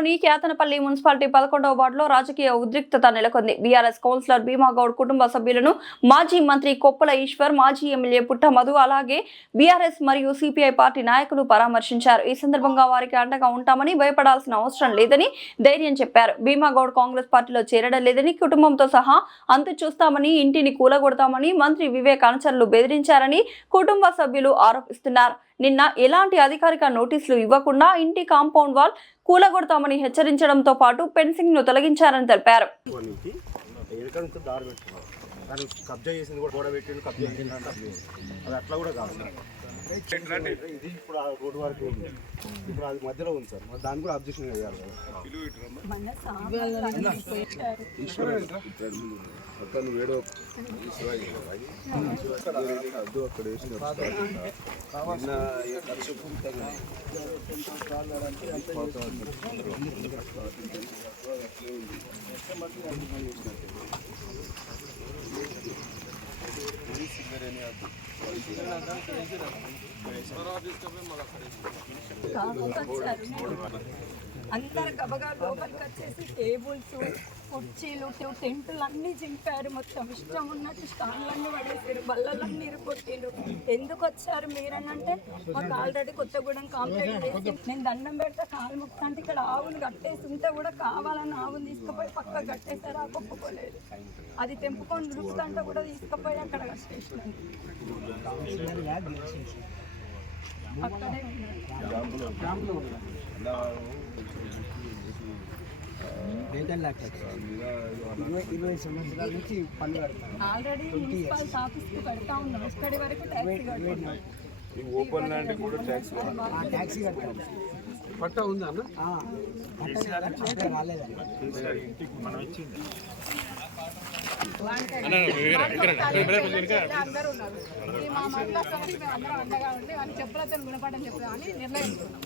నగరంలోని కేతనపల్లి మున్సిపాలిటీ 11వ వార్డులో రాజకీయ ఉద్రిక్తత నెలకొంది. బీఆర్ఎస్ కౌన్సిలర్ భీమాగౌడ్ కుటుంబ సభ్యులను మాజీ మంత్రి కొప్పుల ఈశ్వర్, మాజీ ఎమ్మెల్యే పుట్ట మధు, అలాగే బీఆర్ఎస్ మరియు సిపిఐ పార్టీ నాయకులు పరామర్శించారు. ఈ సందర్భంగా వారికి అండగా ఉంటామని, భయపడాల్సిన అవసరం లేదని ధైర్యం చెప్పారు. భీమాగౌడ్ కాంగ్రెస్ పార్టీలో చేరడం లేదని, కుటుంబంతో సహా అంతు చూస్తామని, ఇంటిని కూలగొడతామని మంత్రి వివేక్ అనుచరులు బెదిరించారని కుటుంబ సభ్యులు ఆరోపిస్తున్నారు. నిన్న ఎలాంటి అధికారిక నోటీసులు ఇవ్వకుండా ఇంటి కాంపౌండ్ వాల్ కూలగొడతామని హెచ్చరించడంతో పాటు ఫెన్సింగ్ ను తొలగించారని తెలిపారు. ఇప్పుడు ఆ రోడ్డు వరకు ఉంది, ఇప్పుడు అది మధ్యలో ఉంది సార్. దాన్ని కూడా అబ్జెక్షన్ అయ్యారు. అందరు గబగా లోపలికి వచ్చేసి టేబుల్స్, కుర్చీలు, టెంటులు అన్నీ చింపారు. మొత్తం ఇష్టం ఉన్నట్టు స్టాండ్లన్నీ పడేసారు, బల్లలన్నీ ఇరుకొట్టిండ్రు. ఎందుకు వచ్చారు మీరనంటే, మాకు ఆల్రెడీ కొత్తగూడెం కంప్లైంట్ చేసి నేను దండం పెడితే కాలు ముక్తా అంటే ఇక్కడ ఆవును కట్టేసి ఉంటే కూడా కావాలని ఆవును తీసుకుపోయి పక్క కట్టేసారు. ఆ ఒప్పుకోలేదు. అది తెంపుకొని దృష్టింటే కూడా తీసుకుపోయి అక్కడ కట్టేసినాను. అక్కడే ఆల్రెడీ మున్సిపల్ ఆఫీస్కి కడతా ఉన్నాం. ఇక్కడి వరకు ట్యాక్సీ కట్టాలి. పట్టా ఉందా అన్న? రాలేదండి. అందరూ ఉన్నారు. మా మహిళా సమితి మేము అందరం అండగా ఉండి అని చెప్పలతో గుణపడని చెప్పామని నిర్ణయించుకున్నాం.